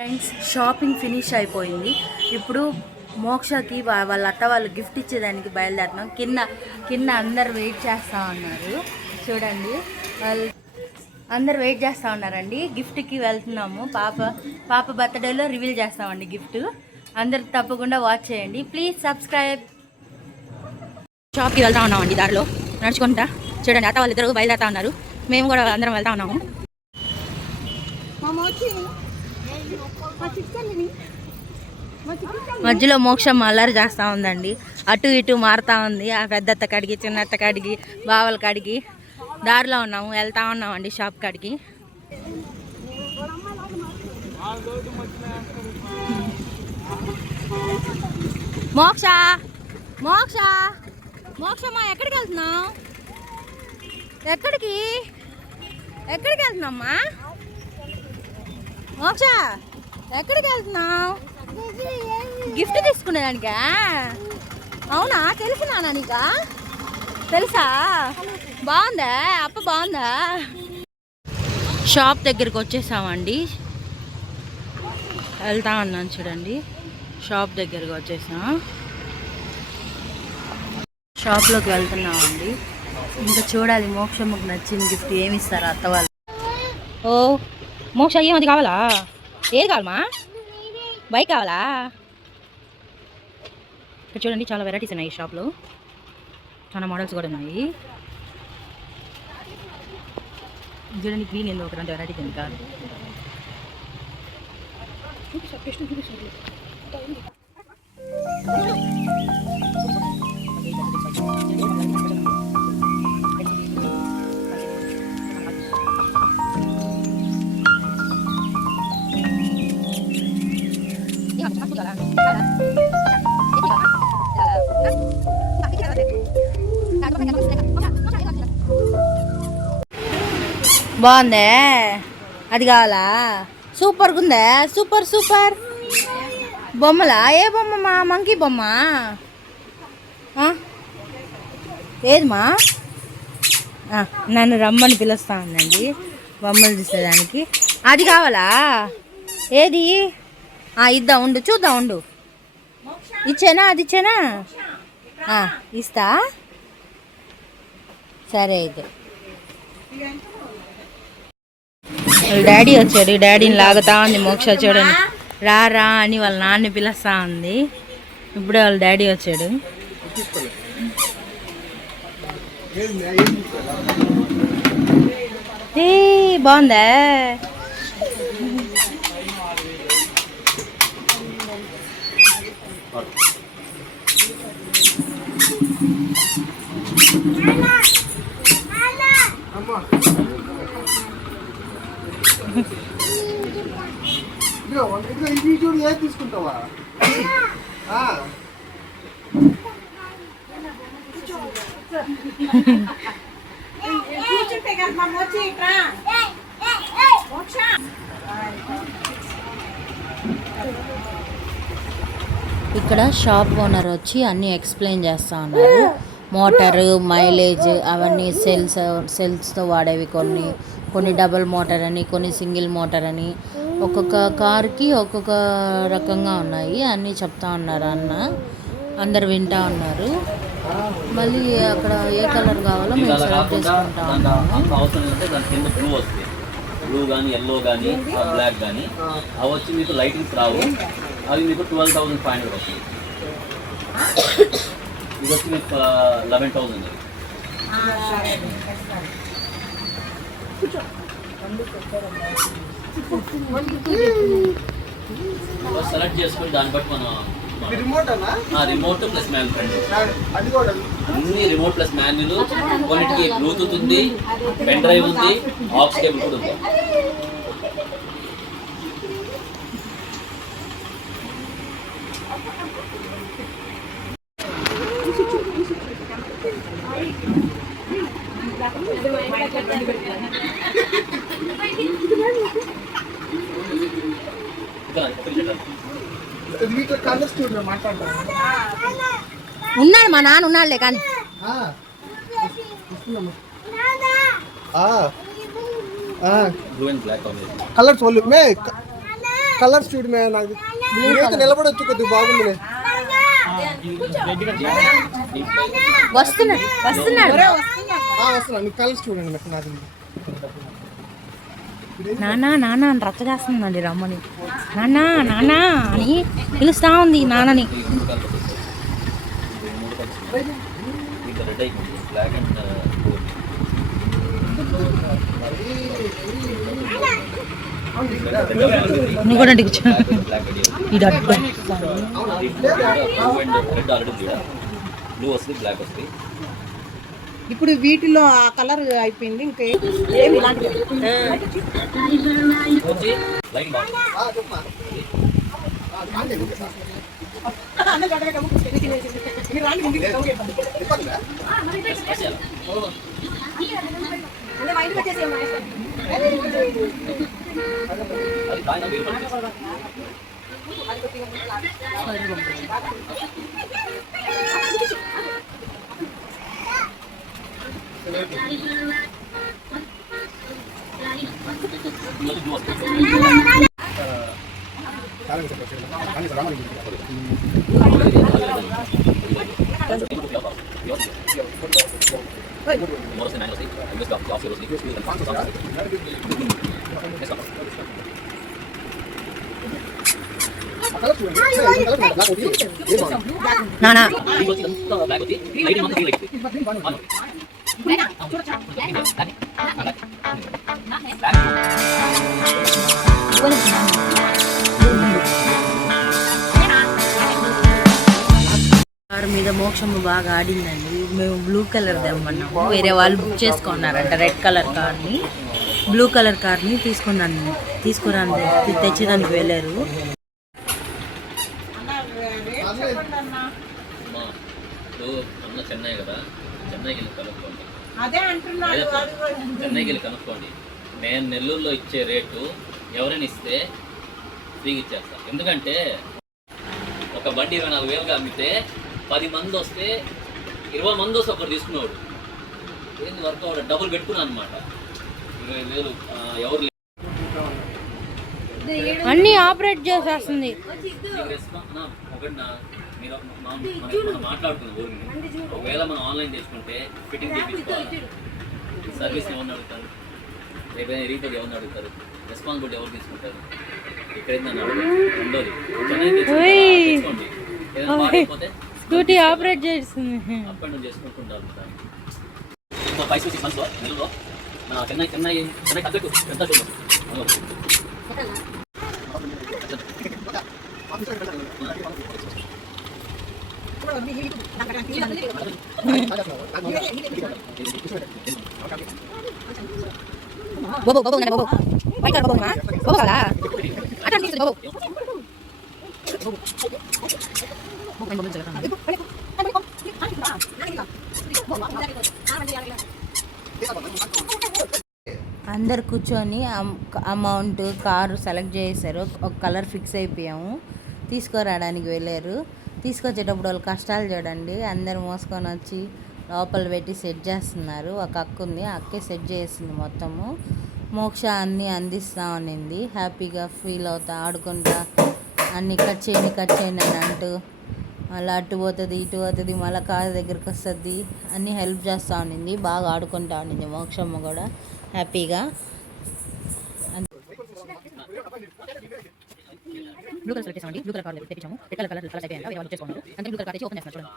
Friends shopping finish అయిపోయింది. ఇప్పుడు మోక్షకి వాళ్ళ అత్త వాళ్ళు గిఫ్ట్ ఇచ్చేదానికి బయలుదేరుతున్నాం. కింద అందరు వెయిట్ చేస్తూ ఉన్నారు. చూడండి వాళ్ళు అందరు వెయిట్ చేస్తూ ఉన్నారండి. గిఫ్ట్కి వెళ్తున్నాము. పాప బర్త్డేలో రివీల్ చేస్తామండి గిఫ్ట్. అందరు తప్పకుండా వాచ్ చేయండి. Please subscribe. షాప్కి వెళ్తా ఉన్నామండి. దారిలో నడుచుకుంటా చూడండి అత్త వాళ్ళిద్దరు బయలుదేరుతా ఉన్నారు. మేము కూడా అందరం వెళ్తా ఉన్నాము. మధ్యలో మోక్షం అల్లరి చేస్తూ ఉందండి. అటు ఇటు మారుతూ ఉంది. ఆ పెద్దత్త కాడికి చిన్నత్త కాడికి బావల కాడికి దారిలో ఉన్నాము. వెళ్తా ఉన్నామండి షాప్ కాడికి. మోక్ష మోక్ష మోక్షమ్మా ఎక్కడికి వెళ్తున్నావు? ఎక్కడికి వెళ్తున్నామ్మా? మోక్ష ఎక్కడికి వెళ్తున్నావు? గిఫ్ట్ తీసుకునేదానికా? అవునా? తెలిసినా నీకా? తెలుసా? బాగుందా? అప్ప బాగుందా? షాప్ దగ్గరికి వచ్చేసామండి. వెళ్తా ఉన్నాను చూడండి. షాప్ దగ్గరికి వచ్చేసాం. షాప్లోకి వెళ్తున్నామండి. ఇంకా చూడాలి మోక్షమ్మకు నచ్చిన గిఫ్ట్ ఏమి ఇస్తారు అత్త వాళ్ళు. ఓ మోక్ష ఏమది కావాలా? ఏది కావాలమ్మా? బైక్ కావాలా? ఇక్కడ చూడండి చాలా వెరైటీస్ ఉన్నాయి ఈ షాప్లో. చాలా మోడల్స్ కూడా ఉన్నాయి. చూడండి గ్రీన్ ఏందో ఒక రెండు వెరైటీస్ ఉంది కాదు. బాగుందే? అది కావాలా? సూపర్గా ఉందే. సూపర్ బొమ్మలా? ఏ బొమ్మమ్మా? మంకీ బొమ్మ ఏదమ్మా? నన్ను రమ్మని పిలుస్తా ఉందండి బొమ్మలు చూసేదానికి. అది కావాలా? ఏది? ఇద్దాం ఉండు, చూద్దాం ఉండు. ఇచ్చేనా? అది ఇచ్చేనా? ఇస్తా. సరే అయితే. వాళ్ళ డాడీ వచ్చాడు. డాడీని లాగుతా ఉంది మోక్ష. చూడండి రా అని వాళ్ళ నాన్న పిలుస్తా ఉంది. ఇప్పుడే వాళ్ళ డాడీ వచ్చాడు. బాగుందా? తీసుకుంటావా? ఇక్కడ షాప్ ఓనర్ వచ్చి అన్నీ ఎక్స్ప్లెయిన్ చేస్తూ ఉన్నారు. మోటారు, మైలేజ్ అవన్నీ సెల్స్తో వాడేవి. కొన్ని డబుల్ మోటార్ అని, కొన్ని సింగిల్ మోటార్ అని, ఒక్కొక్క కార్కి ఒక్కొక్క రకంగా ఉన్నాయి అన్నీ చెప్తా ఉన్నారు అన్న. అందరు వింటా ఉన్నారు. మళ్ళీ అక్కడ ఏ కలర్ కావాలో మేము సెలెక్ట్ చేసుకుంటా ఉన్నాము. బ్లూ కానీ, ఎల్లో కానీ, బ్లాక్ కానీ అవి వచ్చి మీకు లైటింగ్స్ రావు. అవి మీకు 12,500 వస్తుంది. ఇది వచ్చి మీకు 11,000. సెలెక్ట్ చేసుకుని దాన్ని బట్టి మనం రిమోట్ ప్లస్ మాన్యువల్. అన్ని రిమోట్ ప్లస్ మాన్యువల్. కొన్నిటికి బ్లూటూత్ ఉంది, పెన్ డ్రైవ్ ఉంది, ఆక్స్ కేబుల్ కూడా ఉంది. ఉన్నాడు మా నాన్న ఉన్నాడులే కానీ. कलर बोलो मैं కలర్స్ చూడు మే నాకు మీరైతే నిలబడొచ్చు కొద్దిగా బాగుందిలే. వస్తున్నాడు వస్తున్నా నీ కలర్స్ చూడండి నాకు నాది. నానా నానా అని రచ్చ చేస్తుందండి రమ్మని. నానా నానా అని పిలుస్తా ఉంది నాన్నని. రెడ్ అయిపోయింది బ్లాక్ అండ్ నువ్వు కూడా కూర్చో. ఇది రెడ్ ఆల్రెడీ బ్లూ వస్తుంది బ్లాక్ వస్తుంది. ఇప్పుడు వీటిలో ఆ కలర్ అయిపోయింది. ఇంకా ఏమి ఇలాంటి వచ్చి లైన్ బాగుంది. అది కాయన మీరు నానా కారు మీద మోక్షము బాగా ఆడిందండి. మేము బ్లూ కలర్ తెమ్మన్నాము, వేరే వాళ్ళు బుక్ చేసుకున్నారంట రెడ్ కలర్ కార్ని. బ్లూ కలర్ కార్ని తీసుకురాని తెచ్చేదానికి వెళ్ళారు. అన్న చెన్నై కదా, చెన్నైకి వెళ్ళి కనుక్కోండి. అదే అంటున్నాడు. చెన్నైకి వెళ్ళి కనుక్కోండి. నేను నెల్లూరులో ఇచ్చే రేటు ఎవరైనా ఇస్తే ఫ్రీగా ఇచ్చేస్తాను. ఎందుకంటే ఒక బండి 24,000గా అమ్మితే 10 మంది వస్తే 20 మంది వస్తే ఒకరు తీసుకున్నాడు. ఏంది వర్క్ అవడం, డబ్బులు పెట్టుకున్నాను అనమాట. 20,000 ఎవరు అన్ని ఆపరేట్ చేసేస్తుంది. ఒకటి మీరు మనం మాట్లాడుకున్నాం ఊరిని. ఒకవేళ మనం ఆన్లైన్ చేసుకుంటే ఫిట్టింగ్ చేయించుకోవాలి. సర్వీస్ ఎవరిని అడుగుతారు, రేపైనా రీపేర్ ఎవరిని అడుగుతారు, రెస్పాన్సిబిలిటీ ఎవరు తీసుకుంటారు? ఇక్కడైందని అడుగుతారు. రెండోది చెన్నై తెచ్చుకోండి. ఏదైనా పాడైపోతే స్కూటీ ఆపరేట్ చేస్తుంది. అప్ అండ్ డౌన్ చేసుకుంటుంటారు. 5 to 6 months నెలలో మన చెన్నై కద్దెకు ఎంత చూద్దాం. బాబు బాబు బాబు బయట బాబు మా బాబు కదా అక్కడ తీసుకు బాబు. అందరు కూర్చొని అమౌంట్ కారు సెలెక్ట్ చేశారు. ఒక కలర్ ఫిక్స్ అయిపోయాము. తీసుకురావడానికి వెళ్ళారు. తీసుకొచ్చేటప్పుడు వాళ్ళు కష్టాలు చూడండి. అందరు మోసుకొని వచ్చి లోపల పెట్టి సెట్ చేస్తున్నారు. ఒక అక్క ఉంది, ఆ అక్కే సెట్ చేసింది మొత్తము. మోక్ష అన్నీ అందిస్తూ ఉన్నింది. హ్యాపీగా ఫీల్ అవుతా ఆడుకుంటా అన్నీ కట్ చేయండి అని అంటూ అలా అటు పోతుంది ఇటు పోతుంది, మళ్ళీ కారు దగ్గరికి వస్తుంది, అన్నీ హెల్ప్ చేస్తూ ఉన్నింది. బాగా ఆడుకుంటా ఉన్నింది మోక్షమ్మ కూడా హ్యాపీగా. బ్లూ కలర్ సెలెక్ట్ చేసామండి. బ్లూ కలర్ కార్ తెప్పించాము. రెడ్ కలర్ కలర్స్ అయిపోయాయి. వేరే వాళ్ళు చేసుకున్నారు. అంటే బ్లూ కలర్ కార్ తెచ్చి ఓపెన్ చేస్తున్నారు.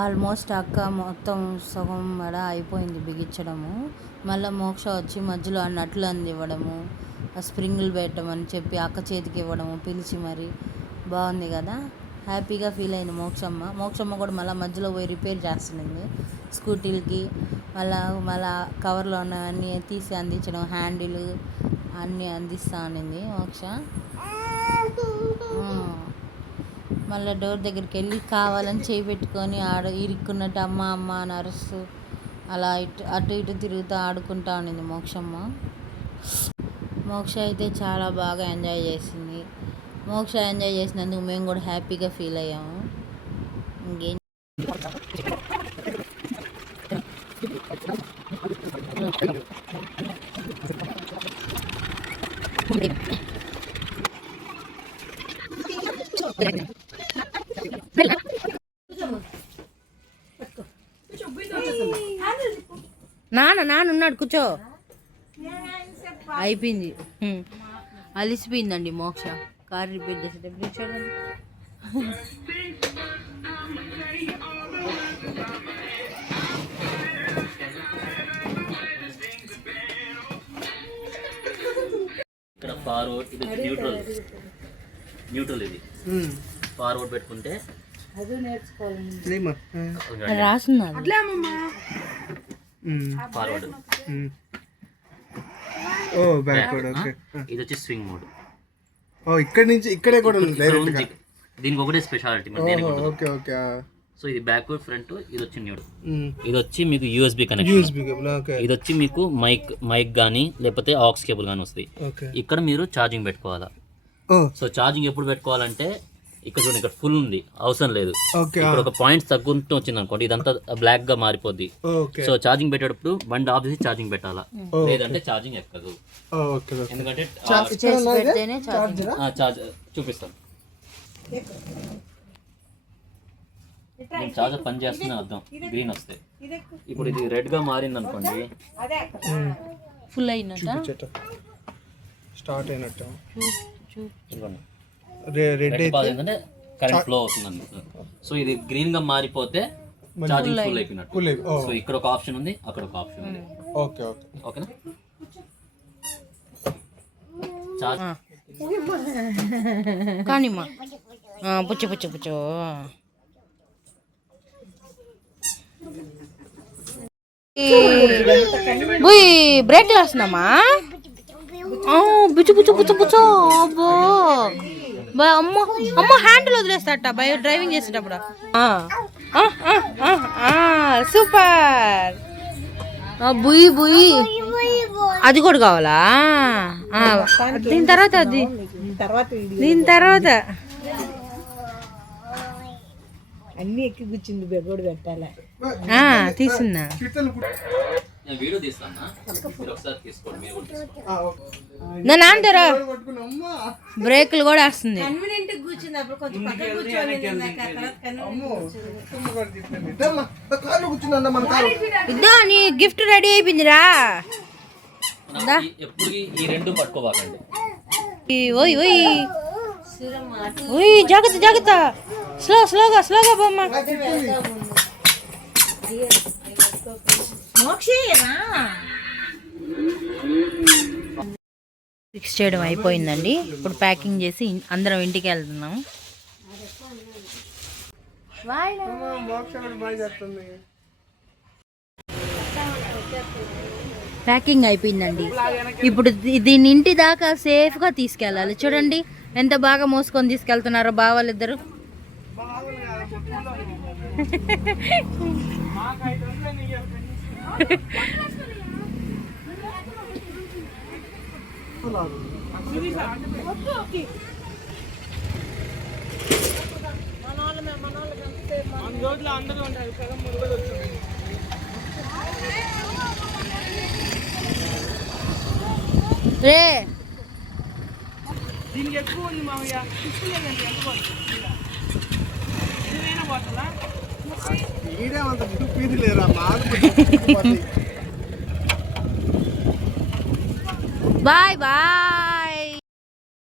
ఆల్మోస్ట్ అక్క మొత్తం సగం మెడ అయిపోయింది బిగించడము. మళ్ళీ మోక్ష వచ్చి మధ్యలో ఆ నట్లు అందివ్వడము, ఆ స్ప్రింగులు పెట్టమని చెప్పి అక్క చేతికి ఇవ్వడము పిలిచి మరి బాగుంది కదా. హ్యాపీగా ఫీల్ అయింది మోక్షమ్మ కూడా మళ్ళీ మధ్యలో పోయి రిపేర్ చేస్తుంది స్కూటీలకి. మళ్ళా కవర్లో ఉన్నవన్నీ తీసి అందించడం, హ్యాండిల్ అన్నీ అందిస్తూ ఉన్నింది మోక్ష. మళ్ళీ డోర్ దగ్గరికి వెళ్ళి కావాలని చేయి పెట్టుకొని ఇరుక్కున్నట్టు అమ్మ అమ్మ అని అరుస్తూ అలా అటు ఇటు తిరుగుతూ ఆడుకుంటా ఉండింది మోక్షమ్మ. మోక్ష అయితే చాలా బాగా ఎంజాయ్ చేసింది. మోక్ష ఎంజాయ్ చేసినందుకు మేము కూడా హ్యాపీగా ఫీల్ అయ్యాము. ఇంకేం నాన్న ఉన్నాడు కూర్చో. అయిపోయింది, అలిసిపోయిందండి మోక్ష. కార్ రిపేర్ చేసేటప్పుడు చూడండి. ఇక్కడ ఫార్వర్డ్, ఇది న్యూట్రల్ ఇది ఫార్వర్డ్ పెట్టుకుంటే రాస్తున్నారు ఫార్వర్డ్. ఓ బ్యాక్వర్డ్. ఓకే, ఇది వచ్చి స్వింగ్ మోడ్. ఓ ఇక్కడ నుంచి ఇక్కడే కూడా ఉంది డైరెక్ట్ గా. దీనికి ఒకటే స్పెషాలిటీ. Okay okay. సో ఇది బ్యాక్వర్డ్, ఫ్రంట్. ఇది వచ్చి న్యూట్రల్. ఇది వచ్చి మీకు యూఎస్బి కనెక్షన్. ఇది వచ్చి మీకు మైక్ కానీ లేకపోతే ఆక్స్ కేబుల్ కానీ వస్తాయి. ఇక్కడ మీరు ఛార్జింగ్ పెట్టుకోవాలా. సో ఛార్జింగ్ ఎప్పుడు పెట్టుకోవాలంటే ఇక్కడ చూడండి, ఇక్కడ ఫుల్ ఉంది, అవసరం లేదు. ఇక్కడ ఒక పాయింట్ తగ్గుతూ వచ్చింది అనుకోండి, ఇదంతా బ్లాక్ గా మారిపోద్ది. సో ఛార్జింగ్ పెట్టేటప్పుడు బండి ఆఫ్ చేసి ఛార్జింగ్ పెట్టాలా, లేదంటే ఛార్జింగ్ ఎక్కదు. ఎందుకంటే ఛార్జ్ చూపిస్తాను. నేను ఛార్జర్ పని చేస్తున్నా అర్థం, గ్రీన్ వస్తే. ఇప్పుడు ఇది రెడ్ గా మారింది అనుకోండి, ఫుల్ అయినట్టు స్టార్ట్ అయినట్టు. ఏంటంటే కరెంట్ ఫ్లో అవుతుంది. సో ఇది గ్రీన్ గా మారిపోతే ఛార్జింగ్ ఫుల్ అయిపోయినట్టు. సో ఇక్కడ ఒక ఆప్షన్ ఉంది, అక్కడ ఒక ఆప్షన్ ఉంది. ఓకే ఓకే ఓకేనా. ఛార్జ్ కానీ పుచ్చు బ్రేక్ వేస్తున్నామా? బుచ్చు అబ్బో, అమ్మ హ్యాండిల్ వదిలేస్తాట డ్రైవింగ్ చేసేటప్పుడు. సూపర్. బుయ్యి అది కూడా కావాలా? దీని తర్వాత అన్ని ఎక్కి కూర్చుంది, బెగ్గోడు పెట్టాలి. తీసున్నా వీడియో తీస్తాను, ఒకసారి తీసుకోండి. నాన్నరా బ్రేకులు కూడా వస్తుంది. ఇద్దా నీ గిఫ్ట్ రెడీ అయిపోయిందిరా. ఎప్పుడు ఈ రెండు పట్టుకోవాలండి. ఓయ్ జాగ్రత్త, స్లోగా బొమ్మ. మోక్షి ఫిక్స్ చేయడం అయిపోయిందండి. ఇప్పుడు ప్యాకింగ్ చేసి అందరం ఇంటికి వెళ్తున్నాం. ప్యాకింగ్ అయిపోయిందండి. ఇప్పుడు దీన్ని ఇంటి దాకా సేఫ్గా తీసుకెళ్ళాలి. చూడండి ఎంత బాగా మోసుకొని తీసుకెళ్తున్నారో బావాలిద్దరు. రే దీనికి ఎక్కువ ఉంది మామయ్య. లేదండి ఎంత ఈడేమంత పీది లేరా మాకు బాయ్ బాయ్.